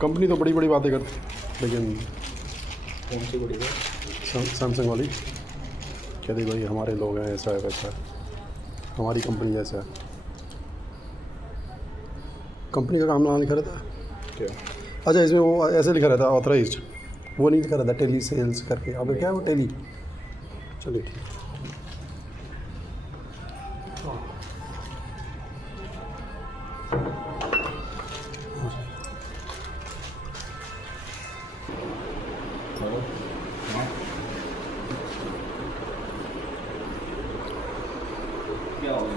Company तो बड़ी बड़ी बातें करती, लेकिन कौन सी बड़ी बात? सैमसंग वाली कहती भाई हमारे लोग हैं, ऐसा है वैसा है, हमारी कंपनी जैसा है। कंपनी का काम नाम लिखा रहता है क्या? अच्छा, इसमें वो ऐसे लिखा रहता है ऑथराइज्ड, वो नहीं लिखा रहता टेली सेल्स करके। अब क्या है वो टेली। चलिए ठीक है। हेलो। हाँ, क्या हो गया?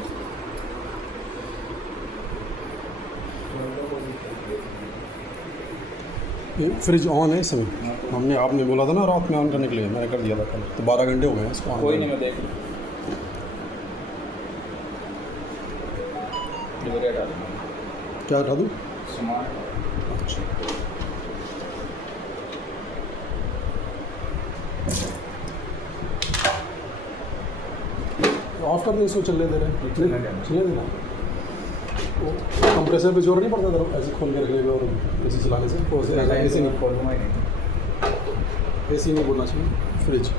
ये फ्रिज ऑन है इस समय। हमने आपने बोला था ना रात में ऑन करने के लिए, मैंने कर दिया था कल, तो 12 घंटे हो गए हैं इसको ऑन कोई करने। नहीं, मैं देख लूँ। डिलीवरी हटा दूँ क्या हटा दूँ? सामान। अच्छा, ऑफ कर दे इसको, चलने दे रहे हैं, चलने देना। चलने देना। वो कंप्रेसर पे जोर नहीं पड़ता था ऐसे खोल के रखने पे और एसी चलाने से? तो एसी नहीं, खोलूँगा ही नहीं। एसी नहीं बोलना चाहिए, फ्रिज।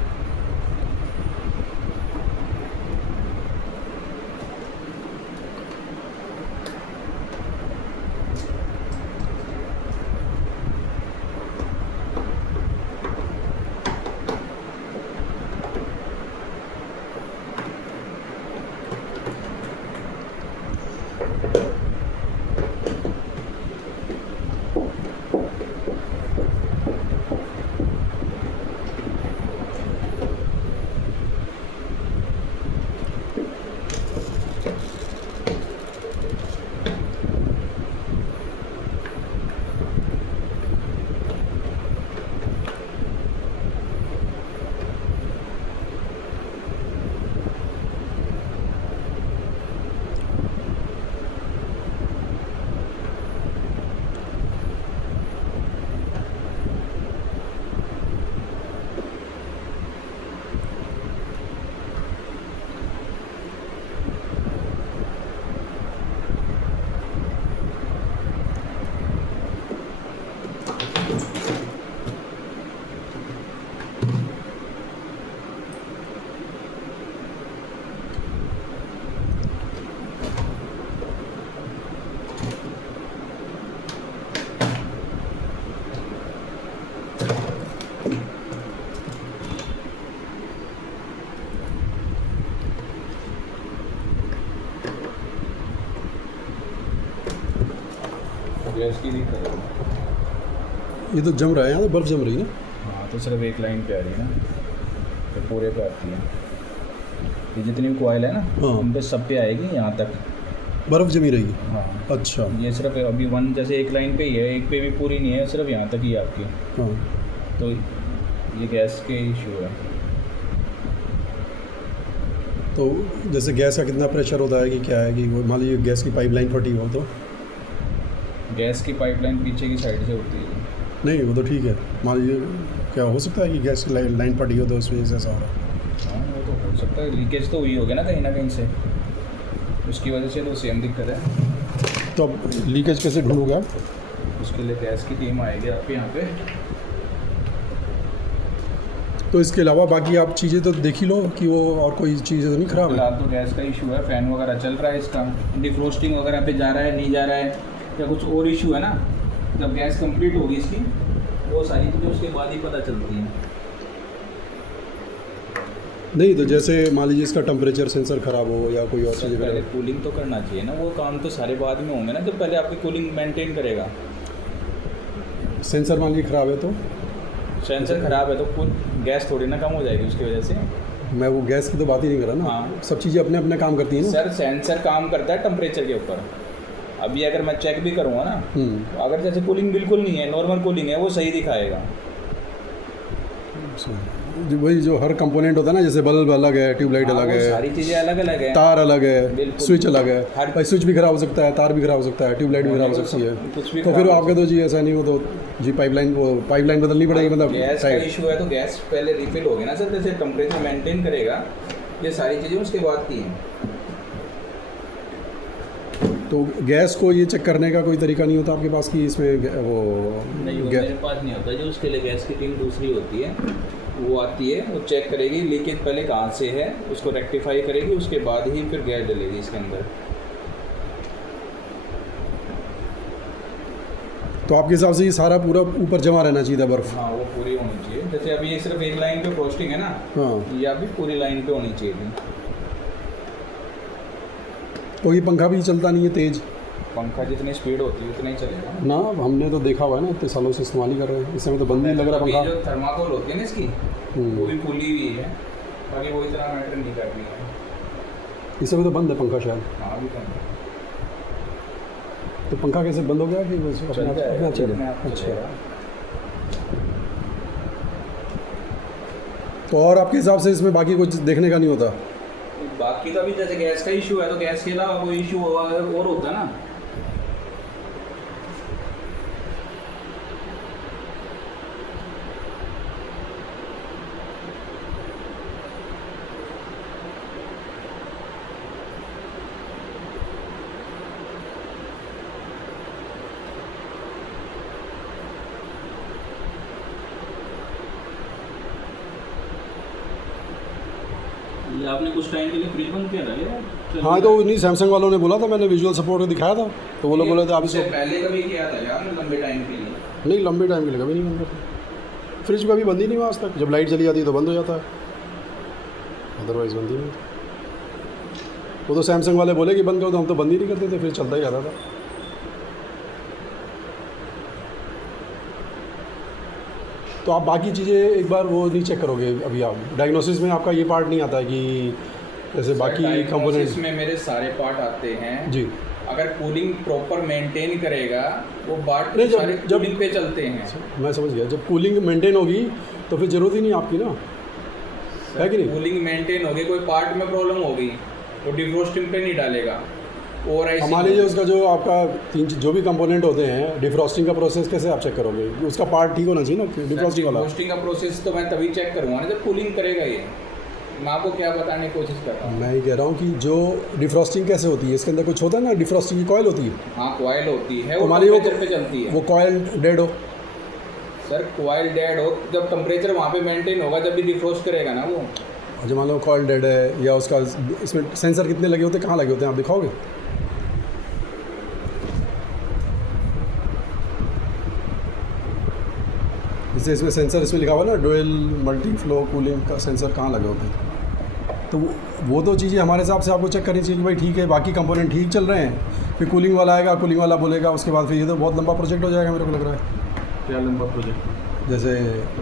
गैस की दिक्कत है। ये तो जम रहा है, यहाँ तो बर्फ़ जम रही है ना। हाँ, तो सिर्फ एक लाइन पे आ रही है ना, तो पूरे पे आती है। ये जितनी भी कॉइल है ना, हाँ। उन पे सब पे आएगी यहाँ तक। बर्फ़ जमी रहेगी। हाँ, अच्छा। ये सिर्फ अभी वन जैसे एक लाइन पे ही है, एक पे भी पूरी नहीं है, सिर्फ यहाँ तक ही है आपकी। हाँ, तो ये गैस के इशू है। तो जैसे गैस का कितना प्रेशर होता है कि क्या है कि वो मान लीजिए गैस की पाइपलाइन फटी हो तो? गैस की पाइपलाइन पीछे की साइड से होती है। नहीं, वो तो ठीक है। मान लीजिए क्या हो सकता है कि गैस की लाइन फटी हो तो उस वजह से ऐसा हो रहा है। हाँ, वो तो हो सकता है, लीकेज तो हुई होगी ना कहीं से, उसकी वजह से तो सेम दिक्कत है। तो अब लीकेज कैसे ढूंढूंगा? उसके लिए गैस की टीम आएगी आपके यहाँ पे। तो इसके अलावा बाकी आप चीज़ें तो देख ही लो कि वो और कोई चीज़ तो नहीं ख़राब है। फिलहाल तो गैस का इशू है, फ़ैन वगैरह चल रहा है इसका, डिफ्रोस्टिंग वगैरह पे जा रहा है, नहीं जा रहा है, या कुछ और इशू है ना। जब गैस कंप्लीट होगी इसकी, वो सारी चीज़ें उसके बाद ही पता चलती हैं। नहीं तो जैसे मान लीजिए इसका टेम्परेचर सेंसर ख़राब हो या कोई और चीज़ पहले खराब। कूलिंग तो करना चाहिए ना, वो काम तो सारे बाद में होंगे ना, जब पहले आपकी कूलिंग मेंटेन करेगा। सेंसर मान लीजिए ख़राब है तो? सेंसर ख़राब है तो गैस थोड़ी ना कम हो जाएगी उसकी वजह से। मैं वो गैस की तो बात ही नहीं कर रहा ना। हाँ। सब चीज़ें अपने अपने काम करती हैं ना। सर, सेंसर काम करता है टेम्परेचर के ऊपर। अभी अगर मैं चेक भी करूँगा ना, तो अगर जैसे कूलिंग बिल्कुल नहीं है, नॉर्मल कूलिंग है, वो सही दिखाएगा। जो वही जो हर कंपोनेंट होता है ना, जैसे बल्ब अलग है, ट्यूबलाइट हाँ, अलग वो है, सारी चीज़ें अलग अलग है, तार अलग है, बिल्कुल। स्विच अलग है। हर- भाई स्विच भी खराब हो सकता है, तार भी खराब हो सकता है, ट्यूबलाइट भी खराब हो सकती है। कुछ भी तो खराब फिर हो आपके तो जी ऐसा नहीं हो तो जी पाइपलाइन बदलनी पड़ेगी, मतलब गैस का टाइप। इशू है तो गैस पहले रिफिल होगी ना सर, जैसे टेम्परेचर मेंटेन करेगा, ये सारी चीज़ें उसके बाद की हैं। तो गैस को ये चेक करने का कोई तरीका नहीं होता आपके पास कि इसमें वो नहीं, वो मेरे पास नहीं होता। जो उसके लिए गैस की टीम दूसरी होती है, वो आती है, वो चेक करेगी लीकेज पहले कहाँ से है, उसको रेक्टिफाई करेगी, उसके बाद ही फिर गैस डलेगी इसके अंदर। तो आपके हिसाब से ये सारा पूरा ऊपर जमा रहना चाहिए था बर्फ़? हाँ, वो पूरी होनी चाहिए। जैसे अभी ये सिर्फ एक लाइन पे फ्रोस्टिंग है ना, हाँ, ये अभी पूरी लाइन पे होनी चाहिए थी। तो ये पंखा भी चलता नहीं है तेज़? पंखा जितनी स्पीड होती है उतना ही चलेगा ना, हमने तो देखा हुआ है ना, इतने सालों से इस्तेमाल ही कर रहे हैं, इस समय तो बंद नहीं लग रहा अभी पंखा। जो थर्माकोल होती है ना इसकी, वो भी फूली हुई है, बाकी वो इतना मैटर नहीं कर रही है। इस समय तो बंद है पंखा शायद। हाँ, अभी तो तो पंखा कैसे बंद हो गया कि बस चल अपने जाएगा, आप चले? अपने आप अच्छा। चलेगा। तो और आपके हिसाब से इसमें बाकी कुछ देखने का नहीं होता? बाकी तो अभी जैसे गैस का इशू है, तो गैस के अलावा कोई इशू और होता है ना। ये आपने कुछ टाइम के लिए फ्रिज बंद किया था क्या? हाँ, तो नहीं, सैमसंग वालों ने बोला था, मैंने विजुअल सपोर्ट दिखाया था, तो वो लोग बोले थे आप इससे इसको। पहले कभी किया था यार लंबे टाइम के लिए? नहीं, लंबे टाइम के लिए कभी नहीं बंद करते। फ्रिज कभी बंद ही नहीं हुआ आज तक। जब लाइट चली जाती है तो बंद हो जाता है, अदरवाइज़ बंद ही नहीं। वो तो सैमसंग वाले बोले कि बंद करो, तो हम तो बंद ही नहीं करते थे, फिर चलता ही जाता था। तो आप बाकी चीज़ें एक बार वो नहीं चेक करोगे? अभी आप डायग्नोसिस में आपका ये पार्ट नहीं आता है कि जैसे बाकी कंपोनेंट्स में मेरे सारे पार्ट आते हैं जी? अगर कूलिंग प्रॉपर मेंटेन करेगा वो पार्ट नहीं, सारे कूलिंग पे चलते हैं। मैं समझ गया, जब कूलिंग मेंटेन होगी तो फिर ज़रूरत ही नहीं आपकी ना, है कि नहीं? कूलिंग मेंटेन होगी, कोई पार्ट में प्रॉब्लम होगी तो डिफ्रोस्टिंग पे नहीं डालेगा। और हमारे लिए उसका जो आपका जो भी कंपोनेंट होते हैं, डिफ्रॉस्टिंग का प्रोसेस कैसे आप चेक करोगे? उसका पार्ट ठीक होना चाहिए ना डिफ्रॉस्टिंग वाला। डिफ्रॉस्टिंग का प्रोसेस तो मैं तभी चेक करूँगा ना जब कूलिंग करेगा ये। मैं आपको क्या बताने की कोशिश कर रहा हूँ? मैं ये कह रहा हूँ कि जो डिफ्रॉस्टिंग कैसे होती है, इसके अंदर कुछ होता है ना, डिफ्रॉस्टिंग की कॉयल होती है। हाँ, कॉयल होती है, वो हमारी टेम्परेचर पे चलती है। वो कॉयल डेड हो? सर, कॉयल डेड हो जब टेम्परेचर वहाँ पे मेंटेन होगा, जब भी डिफ्रोस्ट करेगा ना वो। जो मान लो कॉयल डेड है, या उसका इसमें सेंसर कितने लगे होते हैं, कहाँ लगे होते हैं, आप दिखाओगे? जैसे इसमें सेंसर, इसमें लिखा हुआ ना डुअल मल्टी फ्लो कूलिंग का सेंसर, कहाँ लगे होते हैं? तो वो तो चीज़ें हमारे हिसाब से आपको चेक करनी चाहिए कि भाई ठीक है, बाकी कंपोनेंट ठीक चल रहे हैं, फिर कूलिंग वाला आएगा, कूलिंग वाला बोलेगा, उसके बाद फिर ये तो बहुत लंबा प्रोजेक्ट हो जाएगा मेरे को लग रहा है। क्या लंबा प्रोजेक्ट? जैसे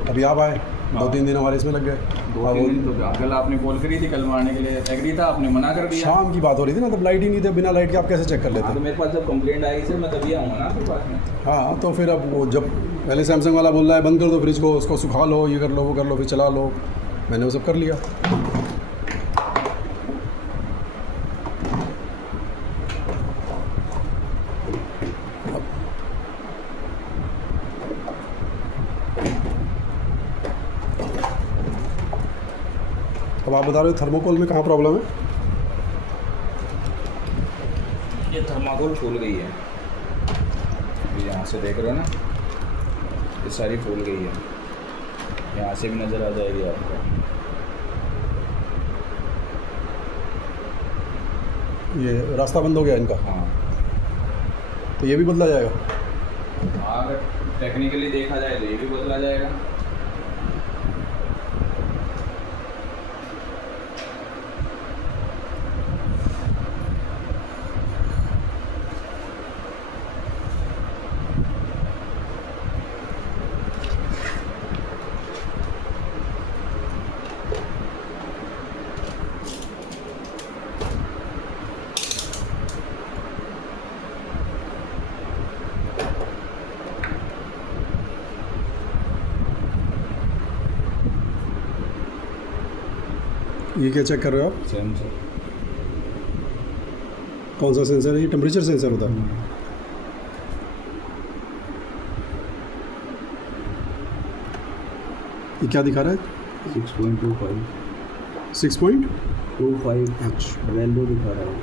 अभी आप आए, 2-3 दिन हमारे इसमें लग गए। 2-3 दिन तो कल आपने कॉल करी थी, कल आने के लिए एग्री था, आपने मना कर दिया। शाम की बात हो रही थी ना, तब लाइट ही नहीं थी, बिना लाइट के आप कैसे चेक कर लेते? तो मेरे पास जब कंप्लेंट आई सर, मैं तभी आऊँगा ना आपके पास में। हाँ, तो फिर अब वो जब पहले सैमसंग वाला बोल रहा है बंद कर दो फ्रिज को, उसको सुखा लो, ये कर लो, वो कर लो, फिर चला लो, मैंने वो सब कर लिया। अब आप बता रहे हो थर्मोकोल में कहाँ प्रॉब्लम है? ये थर्माकोल फूल गई है, यहाँ से देख रहे हो ना, ये सारी फूल गई है, यहाँ से भी नज़र आ जाएगी आपको। ये रास्ता बंद हो गया इनका? हाँ, तो ये भी बदला जाएगा? अगर टेक्निकली देखा जाए तो ये भी बदला जाएगा। ये क्या चेक कर रहे हो आप? सेंसर। कौन सा सेंसर है ये? टेम्परेचर सेंसर होता है? ये क्या दिखा रहा है? 6.25 6.25? अच्छा, वैल्यू दिखा रहा है।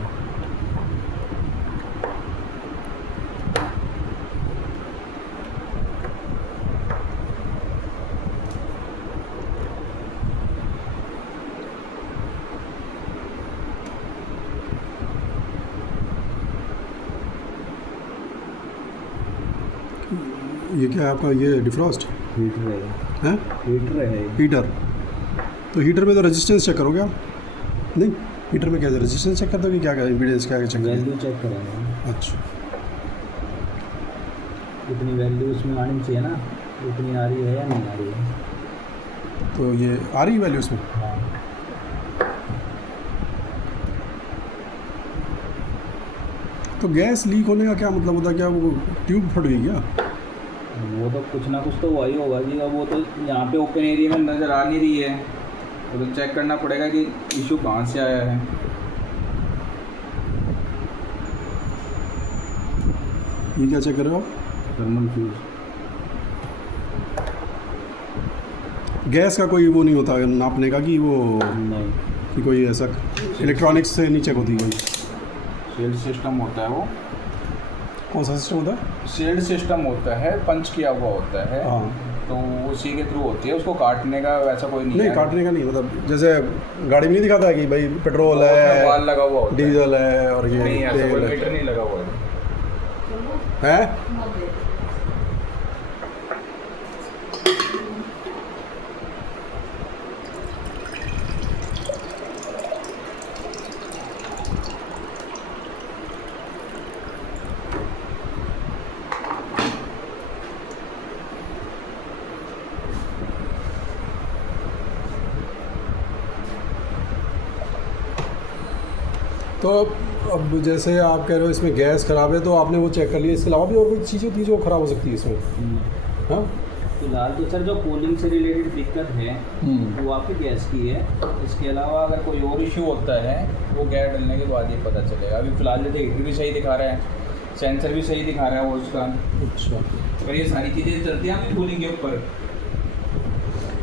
ये क्या है आपका, ये डिफ्रॉस्ट हीटर है, है, हीटर है। हीटर। तो हीटर में तो रेजिस्टेंस चेक करोगे आप? नहीं, हीटर में क्या रेजिस्टेंस चेक करते हो कि क्या क्या इम्पीडेंस क्या चेक करते वैल्यू चेक करेंगे, हो? अच्छा, इतनी वैल्यू उसमें आनी चाहिए ना, इतनी आ रही है या नहीं आ रही है। तो ये आ रही वैल्यू उसमें? हाँ, तो गैस लीक होने का क्या मतलब होता है? क्या वो ट्यूब फट गई क्या? वो तो कुछ ना कुछ तो हुआ ही होगा जी। अब वो तो यहाँ पे ओपन एरिया में नज़र आ नहीं रही है, तो चेक करना पड़ेगा कि इशू कहाँ से आया है। ये क्या चेक कर रहे हो आप? Thermal fuse. गैस का कोई वो नहीं होता नापने का कि वो नहीं, कि कोई ऐसा इलेक्ट्रॉनिक्स से नहीं चेक होती कोई? शील्ड सिस्टम होता है वो, कौन सा सिस्टम होता है? शील्ड सिस्टम होता है, पंच किया हुआ होता है। हाँ, तो उसी के थ्रू होती है, उसको काटने का वैसा कोई नहीं नहीं है। काटने का नहीं, मतलब जैसे गाड़ी में नहीं दिखाता है कि भाई पेट्रोल उसमें है, बाल लगा हुआ होता है। डीजल है और ये नहीं, ऐसा कोई तेल मीटर नहीं लगा हुआ है। है। तो अब जैसे आप कह रहे हो इसमें गैस ख़राब है, तो आपने वो चेक कर लिया, इसके अलावा भी और कोई चीज़ होती है जो ख़राब हो सकती है इसमें? हाँ, फिलहाल तो सर जो कूलिंग से रिलेटेड दिक्कत है वो आपकी गैस की है। इसके अलावा अगर कोई और इशू होता है वो गैस डलने के बाद ही पता चलेगा। अभी फिलहाल जैसे हीटर भी सही दिखा रहा है, सेंसर भी सही दिखा रहा है वो उसका, अच्छा। और ये सारी चीज़ें चलती हैं आपकी कूलिंग के ऊपर।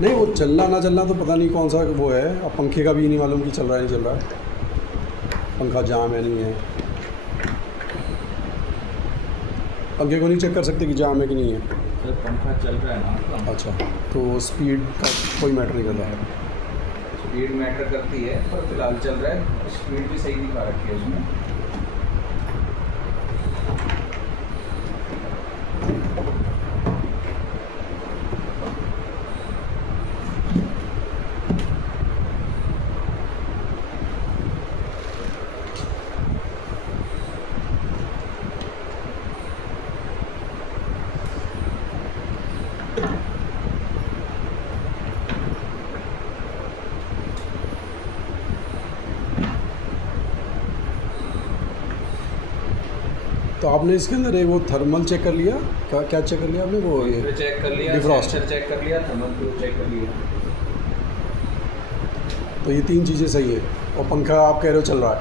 नहीं, वो चलना ना चलना तो पता नहीं कौन सा वो है। अब पंखे का भी नहीं मालूम कि चल रहा है नहीं चल रहा है, पंखा जाम है नहीं है। पंखे को नहीं चेक कर सकते कि जाम है कि नहीं है? सर पंखा चल रहा है ना, अच्छा, तो स्पीड का कोई मैटर नहीं करता है? स्पीड मैटर करती है, पर फिलहाल चल रहा है, स्पीड भी सही दिखा रखी है उसमें। तो आपने इसके अंदर एक वो थर्मल चेक कर लिया, क्या क्या चेक कर लिया आपने? वो ये चेक कर लिया, डिफ्रॉस्ट सेंसर चेक कर लिया, थर्मल फ्यूज चेक कर लिया। तो ये तीन चीज़ें सही है, और पंखा आप कह रहे हो चल रहा है।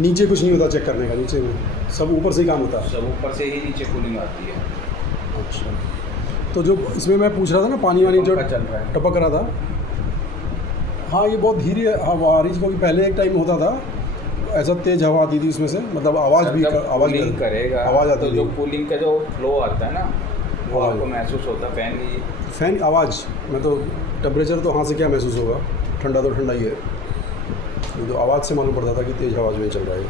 नीचे कुछ नहीं होता चेक करने का? नीचे में सब ऊपर से ही काम होता है? सब ऊपर से ही नीचे कूलिंग आती है। अच्छा, तो जो इसमें मैं पूछ रहा था ना, पानी वानी जो पंखा चल रहा है, टपक रहा था, हाँ ये बहुत धीरे हवा आ रही थी, क्योंकि पहले एक टाइम होता था ऐसा तेज़ हवा आती थी उसमें से, मतलब आवाज़ भी आवाज़ कूलिंग करेगा आवाज़ आती तो जो थी। कूलिंग का जो फ्लो आता है ना वो आवाज़। आपको महसूस होता है। फैन की फैन आवाज़ में तो टेम्परेचर तो हाँ से क्या महसूस होगा, ठंडा तो ठंडा ही है, ये तो आवाज़ से मालूम पड़ता था कि तेज़ आवाज़ में चल रहा है।